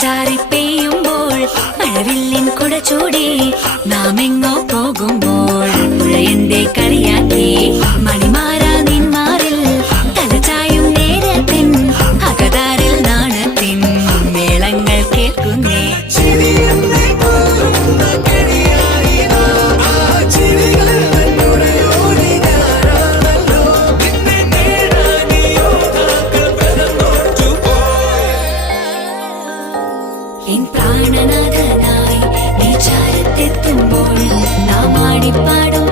ചാറി പെയ്യുമ്പോൾ മഴവില്ലിൻ കുട ചൂടി നാം എങ്ങോ പോകുമ്പോൾ പുഴയന്റെ കളിയാക്കി മണിമാറാ നിന്മാറിൽ തലചായും നേരത്തിൻ അകതാരിൽ നാണത്തിൻ മേളങ്ങൾ കേൾക്കുന്നേ. എൻ പ്രാണനാഥനായി നീ ചാരത്തെത്തുമ്പോൾ നാം ആടിപ്പാടും